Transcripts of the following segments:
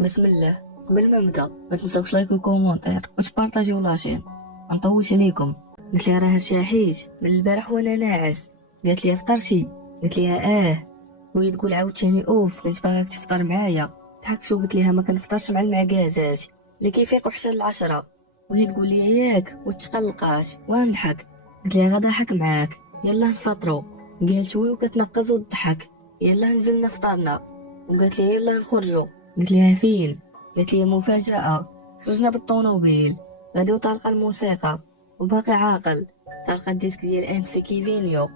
بسم الله. قبل ما نبدا ما تنساوش لايك وكومونتير وتبارطاجيو لاشين. ما نطولش عليكم. قلت لها راه رشاحيت من البارح وانا ناعس. قالت لي فطرتي؟ قلت لها وهي تقول عاوتاني اوف كنت باغاك تفطر معايا. ضحكت وقلت لها ما كنفطرش مع المعكازات اللي كيفيقوا حتى ل10. وهي تقول لي ياك وتقلقات ونضحك. قلت لها غدا ضحك معاك، يلا نفطروا. قالت وي وكتنقز وتضحك. يلا نزلنا فطرنا. وقالت لي يلا نخرجوا. قلت لها فين؟ قالت لي مفاجأة. خرجنا بالطونوبيل، غادي وطالقة الموسيقى وباقي عاقل. طالقة الديسك ديال انسي كيفينيو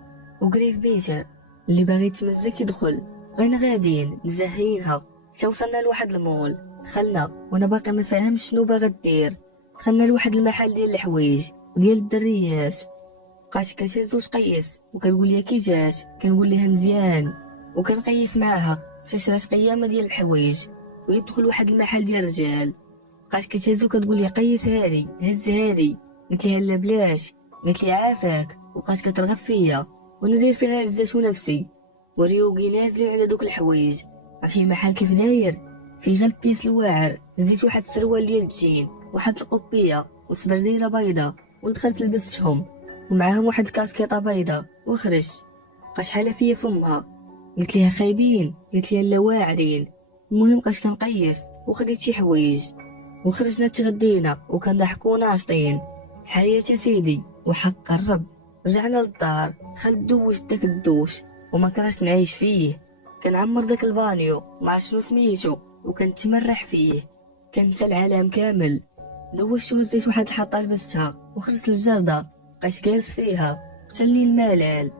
وقريف بيتر. اللي باغي يتمزك يدخل. بقينا غاديين مزهينها حتى وصلنا لواحد المول. دخلنا وانا باقي ما فاهمش شنو باغا دير. دخلنا لواحد المحل ديال الحوايج وديال الدريات. بقات كتهز وتقيس وكتقول لي كي جات. كنقول لها مزيان وكنقيس معاها حتى شرات قيامه ديال الحوايج. ويدخل واحد المحل ديال الرجال. بقات كتهز وكتقول لي قيس هادي هز هادي. قلت لها لا بلاش. قالت لي عافاك. وبقات كترغب فيا وانا داير فيها عزات ونفسي. وريوقي نازلين على دوك الحوايج. عرفتي المحل كيف داير؟ فيه غير البيس الواعر. هزيت واحد السروال ديال الجين واحد القبيه وسبرديله بيضه ودخلت لبستهم ومعاهم واحد الكاسكيطه بيضه وخرجت. بقات حاله فيا فمها. قلت لها خايبين؟ قالت لي لا واعرين. المهم بقيت كنقيس وخديت شي حوايج وخرجنا تغدينا وكنضحكوا ناشطين. حياة سيدي وحق الرب. رجعنا للدار. دخلت دوشت داك الدوش وما كرهتش نعيش فيه. كنعمر داك البانيو ما عرفت شنو سميتو وكنتمرح فيه. كنسى العالم كامل. دوشت وهزيت واحد الحطه لبستها وخرجت للجردة. بقيت جالس فيها قتلني الملل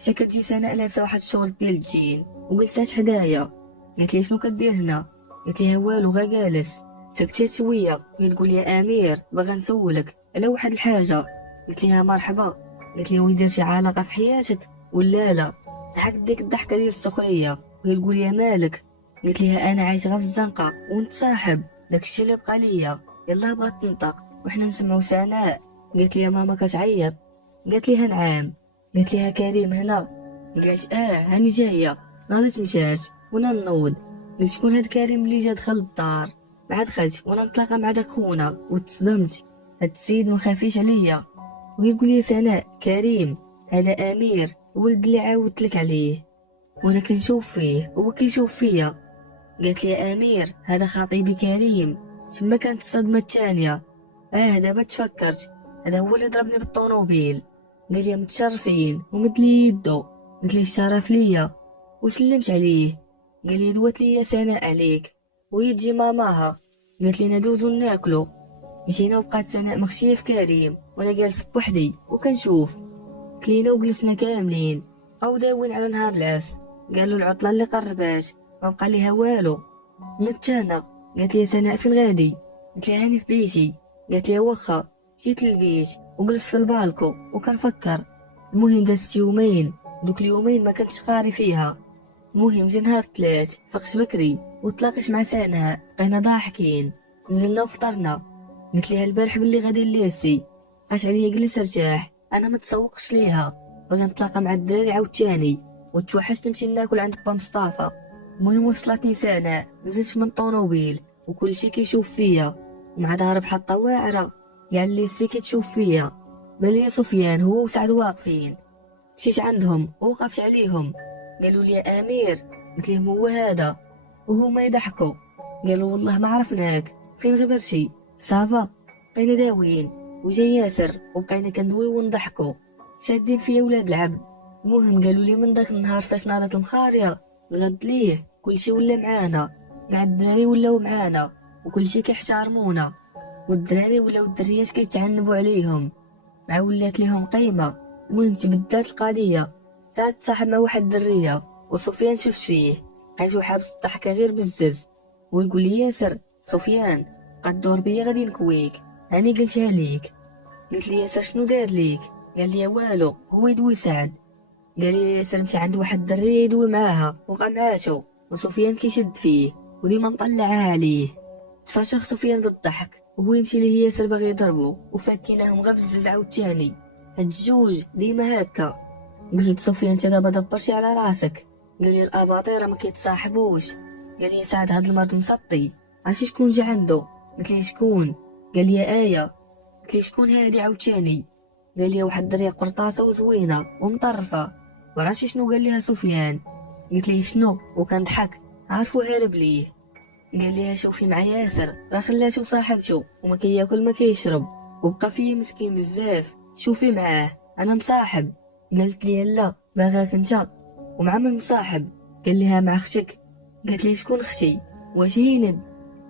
حتى كتجي سناء لابسه واحد الشورت ديال الجين وجلسات حدايا. قالت لي شنو كدير هنا؟ قلت لها والو غا جالس. سكتات شويه وهي تقول يا امير باغا نسولك على واحد الحاجه. قلت لها مرحبا. قالت لي واش دير شي علاقه في حياتك ولا لا؟ ضحكت ديك الضحكه ديال السخريه وهي تقول يا مالك. قلت لها انا عايش غير في الزنقه وانت صاحب داكشي اللي بقى ليا. يلا بغات تنطق وحنا نسمعوا سناء. قالت لي ماما كتعيط. قالت لها نعم. قالت لها كريم هنا؟ قالت هاني جايه. ناضت مشات وانا نوض. قلت شكون هاد كريم اللي جا دخل الدار؟ مع دخلت وانا نتلاقى مع داك خونا وتصدمت. هاد السيد ما خافيش عليا. وهي تقول لي سناء كريم هذا امير ولد اللي عاودت لك عليه. وانا كنشوف فيه هو كيشوف فيا. قالت لي امير هذا خطيبي كريم. تما كانت الصدمه الثانيه. دابا تفكرت. هذا هو اللي ضربني بالطونوبيل. قال لي متشرفين ومد لي يدو. قلت لي الشرف ليا وسلمت عليه. قال لي دوات لي سناء عليك وهي تجي ماماها. قالت لي ندوزو ناكلو. مشينا وبقات سناء مخشيه في كريم وانا جالس بوحدي وكنشوف. كلينا وجلسنا كاملين بقاو داوين على نهار العرس. قالوا العطله اللي قربات ما بقى ليها والو. نضت انا. قالت لي سناء فين غادي؟ قلت لها هاني في بيتي. قالت لي واخا. جيت للبيت وجلست في البالكو وكنفكر. المهم دازت يومين دوك اليومين ما كنتش قاري فيها. المهم جا نهار الثلاث فقت بكري وتلاقيت مع سناء بقينا ضاحكين. نزلنا وفطرنا. قلت لها البارح بلي غادي لاسي. بقات عليا جلس ارتاح انا ما تسوقش ليها. بغا نتلاقى مع الدراري عاوتاني وتوحشت نمشي ناكل عند با مصطفى. المهم وصلتني سناء نزلت من طونوبيل وكلشي كيشوف فيا ومع ضارب حطه واعره كاع اللي سي كتشوف فيا. بالي سفيان هو وسعد واقفين. مشيت عندهم ووقفت عليهم. قالوا لي امير. قلت لهم هو هذا. وهما يضحكوا. قالوا والله ما عرفناك فين غبرتي صافا. بقينا داويين وجا ياسر وبقينا كندوي ونضحكوا شادين فيا ولاد العبد. المهم قالوا لي من داك النهار فاش ناضت المخاريه الغد ليه كلشي ولا معانا. كاع الدراري ولاو معانا وكلشي كيحترمونا والدراري ولاو الدريات كيتعنبوا عليهم مع ولات ليهم قيمه. المهم تبدات القضيه. ساعات تصاحب مع واحد الدريه وسفيان شفت فيه عايشو حابس الضحكه غير بزز. ويقول لي ياسر سفيان قد دور بيا غادي نكويك. هاني قلتها ليك. قلت لي ياسر شنو دار ليك؟ قال لي والو هو يدوي سعد. قال لي ياسر مشى عند واحد الدريه يدوي معاها وقع معاتو وسفيان كيشد فيه وديما مطلعها عليه. تفشخ سفيان بالضحك وهو يمشي ليه ياسر باغي يضربو وفكيناهم غير بزز عاوتاني. هاد الجوج ديما هكا. قلت سفيان انت دابا دبرتي على راسك. قال لي الاباطيره ما كيتصاحبوش. قال لي سعد هاد المرض مسطي عرفتي شكون جا عنده؟ قلت ليه شكون؟ قال لي آية. قلت ليه شكون هادي عاوتاني؟ قال لي واحد الدريه قرطاسه وزوينه ومطرفه. وعرفتي شنو قال ليها سفيان؟ قلت ليه شنو؟ وكان ضحك عارفو هارب ليه. قال ليها شوفي مع ياسر راه خلاتو صاحبتو وما كياكل ما كيشرب وبقى فيا مسكين بزاف، شوفي معاه انا مصاحب. قالت لي لا باغاك انت ومع من مصاحب؟ قال ليها مع اختك. قالت لي شكون اختي؟ واش هيند؟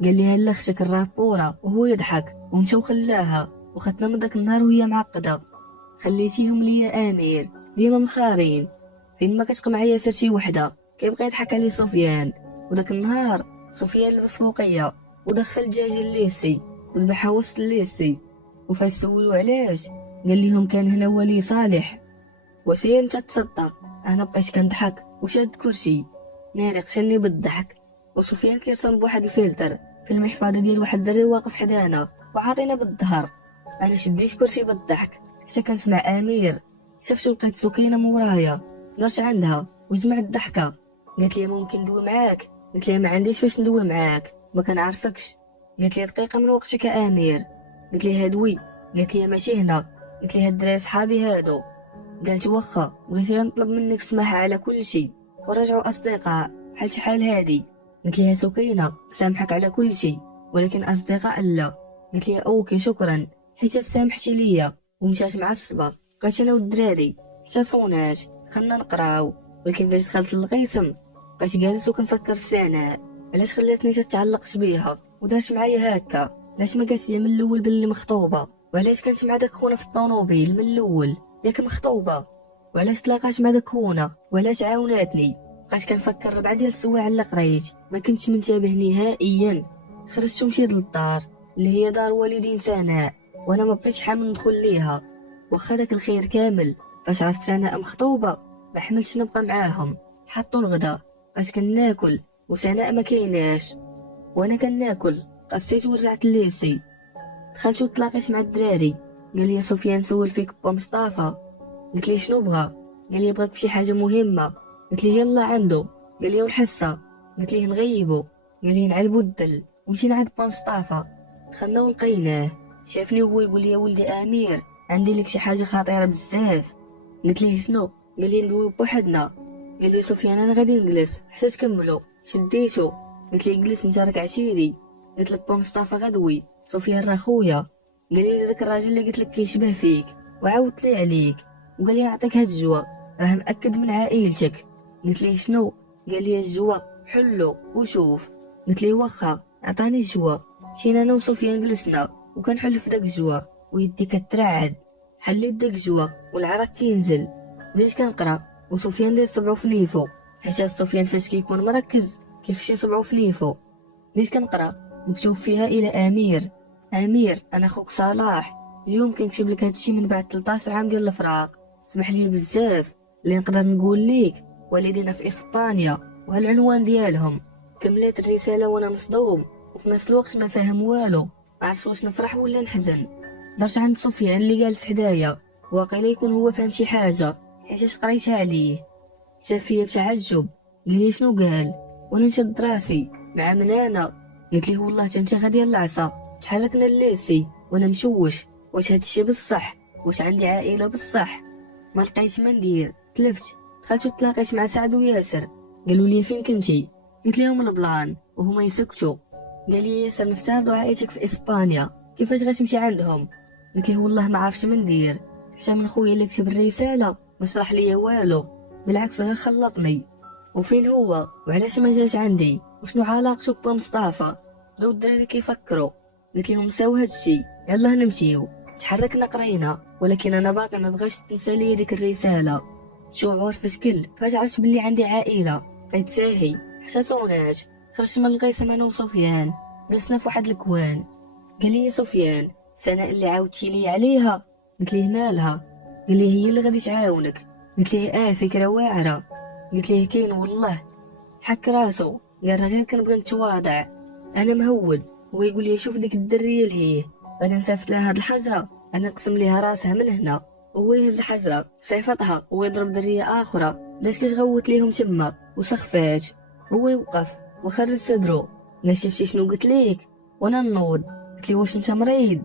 قال ليها لا اختك الرابوره، وهو يضحك ومشى وخلاها وخدنا من داك النهار وهي معقده. خليتيهم ليا امير ديما مخارين، فين ما كتقمع ياسر شي وحده كيبقى يضحك عليه سفيان. وداك النهار سفيان لبس فوقيه ودخل الدجاجه الليسي وذبحها وسط الليسي. وفاش سولو علاش قال لهم كان هنا ولي صالح. وسير انت تصدق. انا بقيت كنضحك وشاد كرسي ناري قشني بالضحك. وسفيان كيرسم بواحد الفلتر في المحفظه ديال واحد الدري واقف حدانا وعاطينا بالظهر. انا شديت كرسي بالضحك حتى كنسمع امير. شفتو لقيت سكينه مورايا، درت عندها وجمعت الضحكه. قالت لي ممكن ندوي معاك؟ قلت لها ما عنديش فاش ندوي معاك ما كنعرفكش. قالت لي دقيقه من وقتك يا امير. قلت لها دوي. قالت لي ماشي هنا. قلت لها الدراري صحابي هادو. قالت واخا بغيتي نطلب منك السماح على كل شيء ورجعوا اصدقاء بحال شحال هادي. قلت لها سكينه سامحك على كل شيء ولكن اصدقاء لا. قلت لها اوكي شكرا حيت سامحتي ليا. ومشات معصبه. بقيت انا والدراري حتى صونات خلنا نقراو. ولكن فاش دخلت للقسم بقيت جالس وكنفكر في سناء علاش خلاتني تعلقت بيها ودارت معايا هكا. علاش ما قالتش لي من الاول بلي مخطوبه؟ وعلاش كانت مع داك خونا في الطوموبيل من الاول ياك مخطوبه؟ وعلاش تلاقات مع داك خونا؟ وعلاش عاوناتني؟ بقيت كنفكر 4 ديال السوايع اللي قريت ما كنتش منتبه نهائيا. خرجت ومشيت للدار اللي هي دار والدين سناء وانا ما بقيتش حامل ندخل ليها. واخا داك الخير كامل فاش عرفت سناء مخطوبه ما حملتش نبقى معاهم. حطوا الغدا بقيت كناكل وسناء ما كايناش وانا كناكل. قسيت ورجعت لليسي. دخلت وتلاقيت مع الدراري. قال لي سفيان سول فيك با مصطفى. قلت لي شنو بغا؟ قال لي بغاك فشي حاجه مهمه. قلت لي يلا عنده. قال لي والحصه؟ قلت ليه نغيبو. قال لي نعلبو الدل. ومشينا عند با مصطفى دخلنا ولقيناه. شافني وهو يقول لي يا ولدي امير عندي لك شي حاجه خطيره بزاف. قلت ليه شنو؟ قال لي ندويو بوحدنا. قال لي سفيان انا غادي نجلس حتى تكملوا. شديتو قلت لي جلس انت راك عشيري. قلت لك با مصطفى غدوي سفيان راه خويا. قال لي داك الراجل اللي قلت لك كيشبه فيك وعاودت لي عليك وقال لي نعطيك هاد الجوا راه مأكد من عائلتك. قلت ليه شنو؟ قال لي الجوا حلو وشوف. قلت ليه واخا عطاني الجوا. مشينا انا وسفيان جلسنا وكنحل في داك الجوا ويدي كترعد. حليت داك الجوا والعرق كينزل. بديت كنقرا وسفيان داير صبعو في نيفو حيت سفيان فاش كيكون مركز كيخشي صبعو في نيفو. بديت كنقرا مكتوب فيها الى امير. امير انا خوك صلاح اليوم كنكتب لك هادشي من بعد 13 عام ديال الفراق. اسمح لي بزاف اللي نقدر نقول ليك والدينا في اسبانيا وهالعنوان ديالهم. كملت الرساله وانا مصدوم وفي نفس الوقت ما فاهم والو، ما عرفتش واش نفرح ولا نحزن. درت عند سفيان اللي جالس حدايا واقيلا يكون هو فهم شي حاجه حيت قريتها عليه. شاف فيا بتعجب قال لي شنو قال وانا نشد راسي مع من انا. قلت ليه والله انت غادي العصا. تحركنا الليسي وانا مشوش واش هادشي بصح، واش عندي عائله بصح. ما لقيت ما ندير تلفت. دخلت وتلاقيت مع سعد وياسر. قالوا لي فين كنتي؟ قلت لهم البلان وهما يسكتوا. قال لي ياسر نفترضوا عائلتك في اسبانيا كيفاش غتمشي عندهم؟ قلت ليه والله ما عرفتش ما ندير حتى من خويا اللي كتب الرساله ما شرح ليا والو، بالعكس غير خلطني. وفين هو وعلاش ما جاش عندي وشنو علاقته ببا مصطفى؟ بداو الدراري كيفكروا. قلت لهم نساو هادشي يلا نمشيو. تحركنا قرينا ولكن انا باقي ما بغاش تنسى لي ديك الرساله. شعور في شكل فاش عرفت بلي عندي عائله بقيت ساهي حتى صونات. خرجت من القسم انا وسفيان جلسنا في واحد الكوان. قال لي سفيان سناء اللي عاودتي لي عليها. قلت ليه مالها؟ قال لي هي اللي غادي تعاونك. قلت ليه فكره واعره. قلت ليه كاين والله. حك راسو قال غير كنبغي نتواضع انا مهول. هو يقول لي شوف ديك الدريه لهيه غادي نصيفط لها هاد الحجره انا نقسم ليها راسها من هنا. هو يهز الحجره صيفطها ويضرب دريه اخرى باش كتغوت ليهم تما وسخفات. هو يوقف وخرج صدرو قال شفتي شنو قلت ليك؟ وانا نوض قلت لي واش انت مريض؟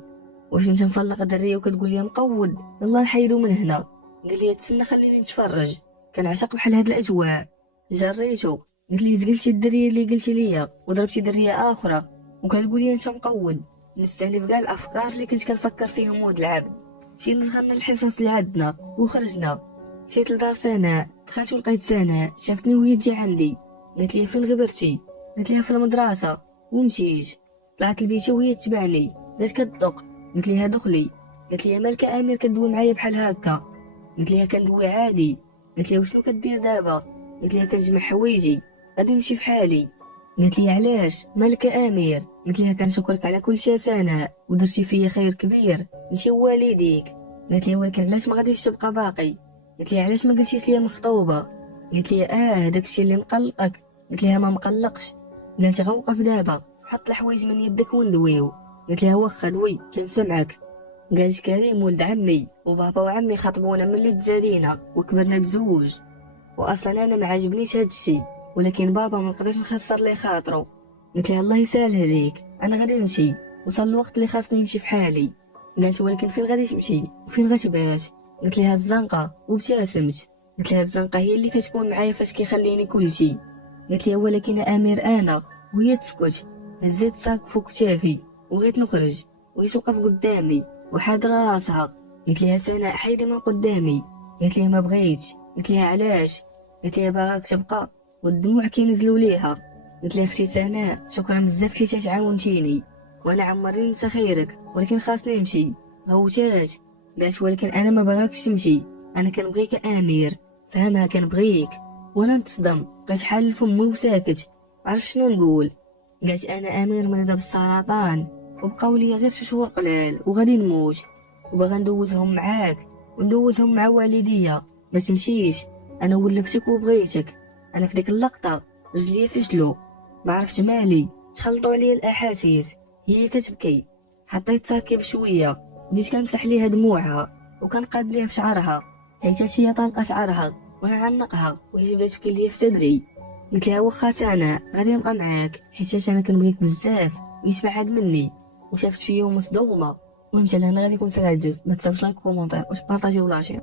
واش انت مفلق دريه وكتقول لي مقود؟ يلا نحيدو من هنا. قال لي تسنى خليني نتفرج، كنعشق بحال هاد الاجواء. جريتو، قلت لي زقلتي الدريه اللي قلتي ليا وضربتي دريه اخرى وكتقول لي انت مقود. نستهلف كاع الافكار اللي كنت كنفكر فيهم ولد العبد. مشينا دخلنا الحصص اللي عندنا وخرجنا. مشيت لدار سناء، دخلت ولقيت سناء شافتني وهي تجي عندي، قالت لي فين غبرتي؟ قلت لها في المدرسه ومشيت. طلعت لبيتي وهي تبعني، بدات كدق، قلت لها دخلي. قالت لي مالك امير كدوي معايا بحال هكا؟ قلت لها كندوي عادي. قالت لي وشنو كدير دابا؟ قلت لها كنجمع حوايجي غادي نمشي فحالي. قالت لي علاش مالك امير؟ قلت لها كنشكرك على كل شيء سناء ودرتي فيا خير كبير، نمشي والديك. قالت لي ولكن علاش ما غاديش تبقى باقي؟ قلت لها علاش ما قلتيش ليا مخطوبه؟ قالت لي داكشي اللي مقلقك. قلت لها ما مقلقش. قالت غوقف دابا، حط الحوايج من يدك وندويو. قلت لها واخا دوي كنسمعك. قالت كريم ولد عمي وبابا وعمي خطبونا ملي تزادينا وكبرنا بزوج، واصلا انا ما عجبنيش هادشي، ولكن بابا ما نقدرش نخسر ليه خاطرو. قلت لها الله يسهلها ليك، انا غادي نمشي، وصل الوقت اللي خاصني نمشي فحالي. قالت ولكن فين غادي تمشي وفين غتبات؟ قلت لها الزنقه وابتسمت. قلت لها الزنقه هي اللي كتكون معايا فاش كيخليني كلشي. قالت لي ولكن امير انا، وهي تسكت. هزيت صاك فوق كتافي وبغيت نخرج، بغيت توقف قدامي وحاضره راسها. قلت لها سناء حيدي من قدامي. قالت لي ما بغيتش. قلت لها علاش؟ قلت لها باغاك تبقى، والدموع كينزلوا ليها. قلت لها اختي سناء شكرا بزاف حيت عاونتيني، وانا عمرني ننسى خيرك، ولكن خاصني نمشي. غوتات. قالت ولكن انا ما باغاكش تمشي، انا كنبغيك امير، فهمها كنبغيك. وانا نتصدم، بقيت حال فمي وساكت، عرفت شنو نقول. قالت انا امير مريضه بالسرطان وبقاو لي غير 6 شهور قلال وغادي نموت، وباغا ندوزهم معاك وندوزهم مع والديا. ما تمشيش، انا ولفتك وبغيتك. انا في ديك اللقطه رجليا فشلو، ما عرفت مالي، تخلطوا عليا الاحاسيس. هي كتبكي، حطيت ساكي بشويه، بديت كنمسح ليها دموعها وكنقاد ليها في شعرها حيت هي طالقه شعرها ونعنقها، وهي بدات تبكي ليا في صدري. قلت لها واخا سناء غادي نبقى معاك حيت انا كنبغيك بزاف ويسمعها مني. وشافت فيا ومصدومه. المهم حتى لهنا غادي يكون سالا الجزء، ما تنساوش لايك وكومونتير وتبارطاجيو لاشين.